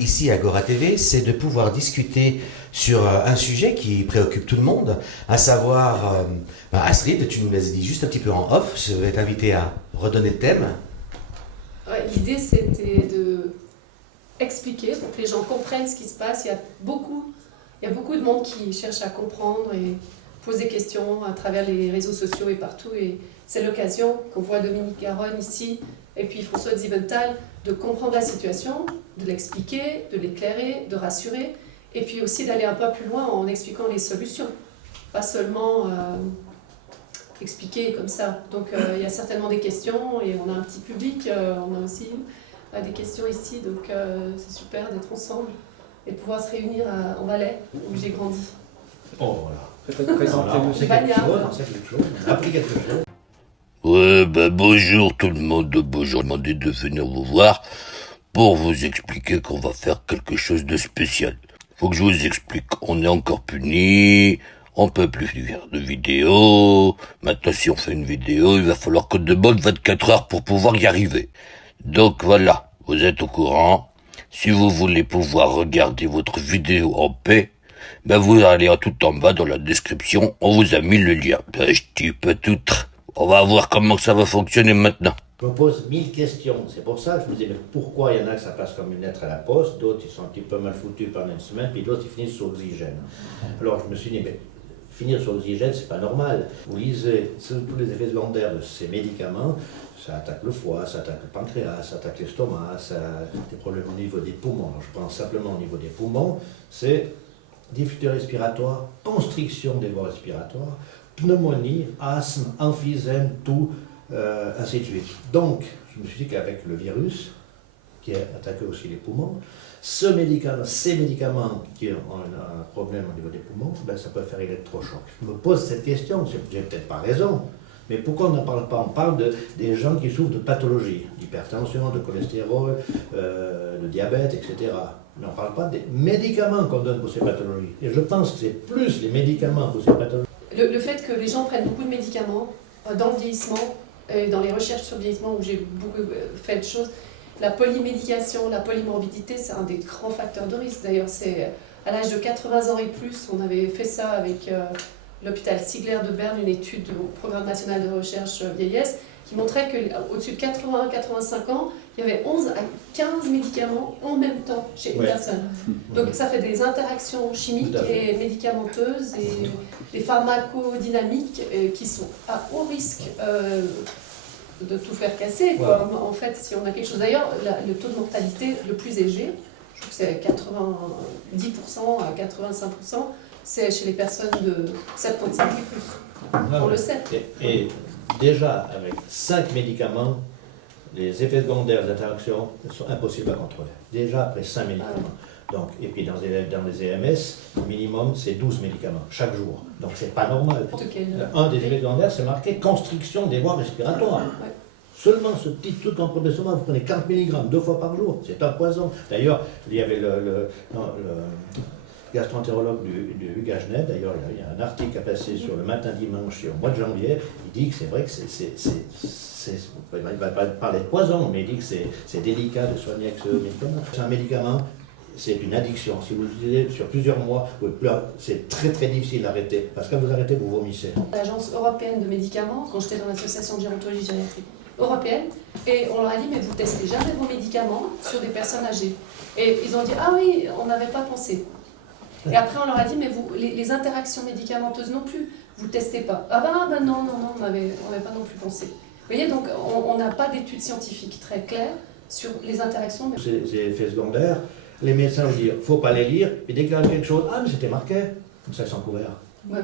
ici à Agora TV, c'est de pouvoir discuter sur un sujet qui préoccupe tout le monde, à savoir, Astrid, tu nous l'as dit juste un petit peu en off, je vais t'inviter à redonner le thème. Ouais, l'idée, c'était de expliquer pour que les gens comprennent ce qui se passe. Il y a beaucoup de monde qui cherche à comprendre et pose des questions à travers les réseaux sociaux et partout. Et c'est l'occasion qu'on voit Dominique Garonne ici et puis François Ziebenthal de comprendre la situation, de l'expliquer, de l'éclairer, de rassurer et puis aussi d'aller un peu plus loin en expliquant les solutions. Pas seulement expliquer comme ça. Donc il y a certainement des questions et on a un petit public, on a aussi des questions ici. Donc c'est super d'être ensemble et de pouvoir se réunir en Valais où j'ai grandi. Oh voilà. Peut-être présentez-nous c'est quelque chose, on a appris quelque chose. Ouais, bonjour tout le monde, bonjour, demandé de venir vous voir pour vous expliquer qu'on va faire quelque chose de spécial. Faut que je vous explique, on est encore puni, on peut plus faire de vidéos, maintenant si on fait une vidéo, il va falloir qu'on demande 24 heures pour pouvoir y arriver. Donc voilà, vous êtes au courant, si vous voulez pouvoir regarder votre vidéo en paix, vous allez tout en bas dans la description, on vous a mis le lien. Je dis pas tout. On va voir comment ça va fonctionner maintenant. Je me pose 1000 questions, c'est pour ça que je me dis, mais pourquoi il y en a que ça passe comme une lettre à la poste, d'autres ils sont un petit peu mal foutus pendant une semaine, puis d'autres ils finissent sur oxygène. Alors je me suis dit, mais finir sur oxygène, c'est pas normal. Vous lisez tous les effets secondaires de ces médicaments, ça attaque le foie, ça attaque le pancréas, ça attaque l'estomac, ça a des problèmes au niveau des poumons. Alors, je prends simplement au niveau des poumons, c'est difficulté respiratoire, constriction des voies respiratoires, pneumonie, asthme, emphysème, tout, ainsi de suite. Donc, je me suis dit qu'avec le virus, qui a attaqué aussi les poumons, ces médicaments qui ont un problème au niveau des poumons, ça peut faire électrochoc. Je me pose cette question, j'ai peut-être pas raison, mais pourquoi on n'en parle pas? On parle des gens qui souffrent de pathologies, d'hypertension, de cholestérol, de diabète, etc. Mais on ne parle pas des médicaments qu'on donne pour ces pathologies. Et je pense que c'est plus les médicaments pour ces pathologies. Le fait que les gens prennent beaucoup de médicaments dans le vieillissement, dans les recherches sur le vieillissement où j'ai beaucoup fait de choses, la polymédication, la polymorbidité, c'est un des grands facteurs de risque. D'ailleurs, c'est à l'âge de 80 ans et plus, on avait fait ça avec l'hôpital Sigler de Berne, une étude au Programme national de recherche vieillesse, qui montrait qu'au-dessus de 80-85 ans, il y avait 11 à 15 médicaments en même temps chez une personne. Donc ça fait des interactions chimiques et médicamenteuses et des pharmacodynamiques qui sont à haut risque de tout faire casser, quoi. Ouais. En fait, si on a quelque chose... D'ailleurs, le taux de mortalité le plus élevé, je trouve que c'est 90% à 85%, c'est chez les personnes de 75 et plus. On le sait. Et déjà, avec 5 médicaments, les effets secondaires, les interactions sont impossibles à contrôler. Déjà après 5 médicaments. Donc, et puis dans les EMS, le minimum c'est 12 médicaments chaque jour. Donc c'est pas normal. Un des effets secondaires, c'est marqué constriction des voies respiratoires. Ouais. Seulement ce petit truc en premier moment, vous prenez 40 mg 2 fois par jour, c'est un poison. D'ailleurs, il y avait le gastro-entérologue du Hugues-Genève, d'ailleurs il y a un article à passer sur le Matin Dimanche au mois de janvier, il dit que c'est vrai que il ne va pas parler de poison, mais il dit que c'est délicat de soigner avec ce médicament. C'est un médicament, c'est une addiction. Si vous l'utilisez sur plusieurs mois, c'est très très difficile d'arrêter, parce que quand vous arrêtez, vous vomissez. L'Agence européenne de médicaments, quand j'étais dans l'association de gérontologie gériatrique européenne, et on leur a dit, mais vous ne testez jamais vos médicaments sur des personnes âgées. Et ils ont dit, ah oui, on n'avait pas pensé. Et après, on leur a dit, mais vous, les interactions médicamenteuses non plus, vous ne testez pas. Ah non, on n'avait pas non plus pensé. Vous voyez, donc on n'a pas d'études scientifiques très claires sur les interactions. Ces effets secondaires, les médecins vont dire, il ne faut pas les lire, et dès qu'il y a quelque chose, ah mais c'était marqué, comme ça ils sont couverts. Oui.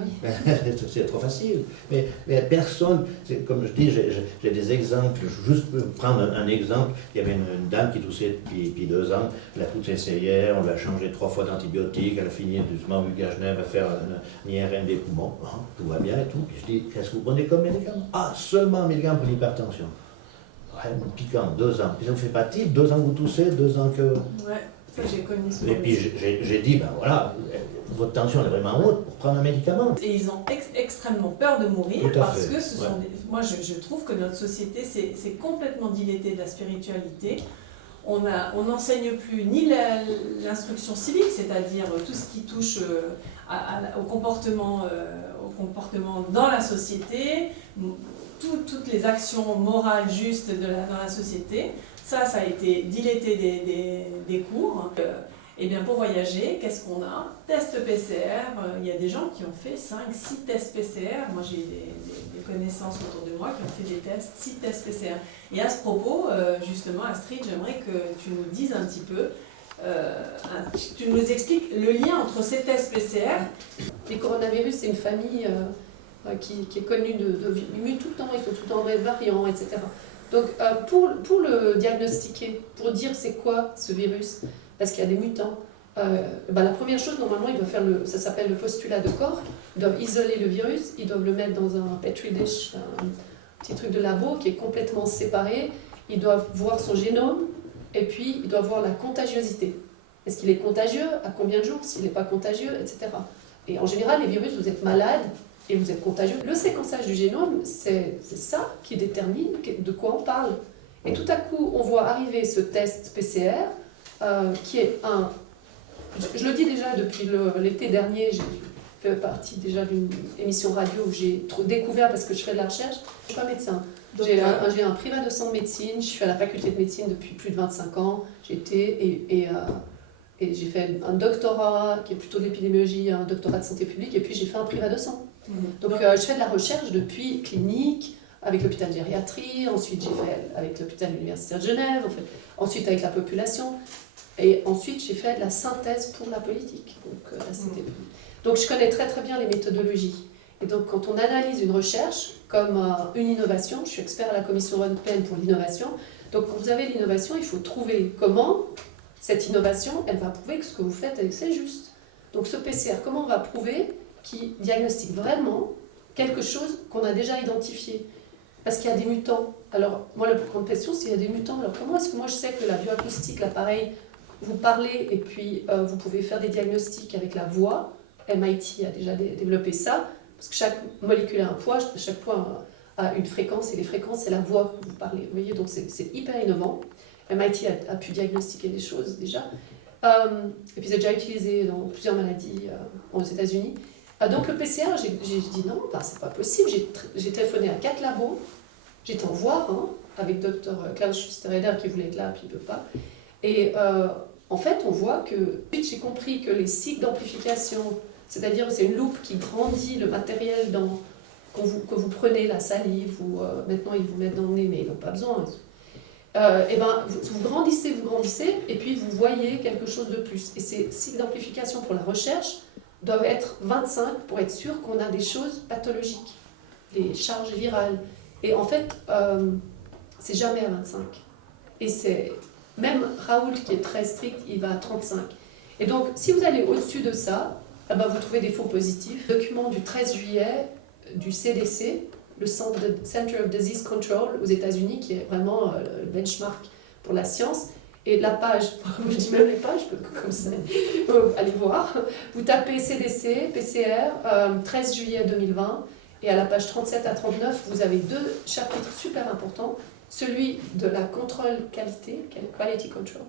C'est trop facile. Mais personne, comme je dis, j'ai des exemples, juste pour prendre un exemple, il y avait une dame qui toussait depuis 2 ans, elle a tout essayé, on lui a changé 3 fois d'antibiotiques, elle a fini doucement au Hugues-Genève à faire un IRM des poumons, tout va bien et tout. Puis je dis, qu'est-ce que vous prenez comme médicament? Ah, seulement un médicament pour l'hypertension. Ouais, piquant, 2 ans. Puis ça vous fait pas type, 2 ans que vous toussez, 2 ans que... Ouais, ça j'ai connu ça. Et puis j'ai dit, ben voilà, votre tension est vraiment haute pour prendre un médicament. Et ils ont extrêmement peur de mourir parce que moi je trouve que notre société s'est complètement dilétée de la spiritualité. On n'enseigne plus ni l'instruction civique, c'est-à-dire tout ce qui touche au comportement dans la société, toutes les actions morales justes dans la société. Ça a été diletté des cours. Et bien pour voyager, qu'est-ce qu'on a? Test PCR, il y a des gens qui ont fait 5-6 tests PCR. Moi j'ai des connaissances autour de moi qui ont fait des tests, 6 tests PCR. Et à ce propos, justement Astrid, j'aimerais que tu nous dises un petit peu, tu nous expliques le lien entre ces tests PCR. Les coronavirus, c'est une famille qui est connue ils mutent tout le temps, ils sont tout le temps des variants, etc. Donc pour le diagnostiquer, pour dire c'est quoi ce virus, parce qu'il y a des mutants, la première chose, normalement, ils doivent faire ça s'appelle le postulat de Cork. Ils doivent isoler le virus, ils doivent le mettre dans un petri dish, un petit truc de labo qui est complètement séparé. Ils doivent voir son génome et puis ils doivent voir la contagiosité. Est-ce qu'il est contagieux? À combien de jours? S'il n'est pas contagieux, etc. Et en général, les virus, vous êtes malade et vous êtes contagieux. Le séquençage du génome, c'est ça qui détermine de quoi on parle. Et tout à coup, on voit arriver ce test PCR qui est je le dis déjà depuis l'été dernier, j'ai fait partie déjà d'une émission radio où j'ai découvert, parce que je fais de la recherche, je ne suis pas médecin. J'ai un privat de sang de médecine, je suis à la faculté de médecine depuis plus de 25 ans. J'ai été et j'ai fait un doctorat qui est plutôt de l'épidémiologie, un doctorat de santé publique, et puis j'ai fait un privat de sang. Donc je fais de la recherche depuis clinique, avec l'hôpital de gériatrie, ensuite j'ai fait avec l'hôpital universitaire de Genève, ensuite avec la population, et ensuite j'ai fait de la synthèse pour la politique, donc la santé publique. Donc je connais très très bien les méthodologies. Et donc quand on analyse une recherche comme une innovation, je suis expert à la Commission européenne pour l'innovation, donc quand vous avez l'innovation, il faut trouver comment cette innovation, elle va prouver que ce que vous faites, c'est juste. Donc ce PCR, comment on va prouver qu'il diagnostique vraiment quelque chose qu'on a déjà identifié? Parce qu'il y a des mutants. Alors moi la plus grande question, c'est qu'il y a des mutants. Alors comment est-ce que moi je sais que la bioacoustique, l'appareil, vous parlez et puis vous pouvez faire des diagnostics avec la voix? MIT a déjà développé ça, parce que chaque molécule a un poids, chaque poids a une fréquence, et les fréquences, c'est la voix que vous parlez. Vous voyez, donc c'est hyper innovant. MIT a pu diagnostiquer des choses déjà. Et puis c'est déjà utilisé dans plusieurs maladies aux États-Unis. Donc le PCR, j'ai dit non, c'est pas possible. J'ai téléphoné à 4 labos, j'étais en voir avec Dr Klaus Schustereder qui voulait être là, puis il ne peut pas. Et en fait, on voit que, vite j'ai compris que les cycles d'amplification, c'est-à-dire c'est une loupe qui grandit le matériel que vous prenez, la salive, ou maintenant ils vous mettent dans le nez, mais ils n'ont pas besoin. Vous grandissez, et puis vous voyez quelque chose de plus. Et ces cycles d'amplification pour la recherche doivent être 25 pour être sûr qu'on a des choses pathologiques, les charges virales. Et en fait, c'est jamais à 25. Et c'est même Raoult, qui est très strict, il va à 35. Et donc, si vous allez au-dessus de ça, vous trouvez des faux positifs. Document du 13 juillet du CDC, le Center of Disease Control aux États-Unis, qui est vraiment le benchmark pour la science. Et la page, je dis même les pages, comme ça, allez voir. Vous tapez CDC, PCR, 13 juillet 2020, et à la page 37 à 39, vous avez 2 chapitres super importants. Celui de la contrôle qualité, quality control.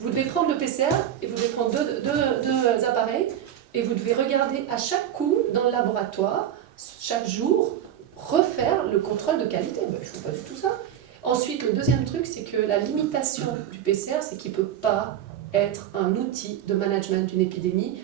Vous devez prendre le PCR, et vous devez prendre deux appareils, et vous devez regarder à chaque coup dans le laboratoire, chaque jour, refaire le contrôle de qualité. Je ne fais pas du tout ça. Ensuite, le deuxième truc, c'est que la limitation du PCR, c'est qu'il ne peut pas être un outil de management d'une épidémie.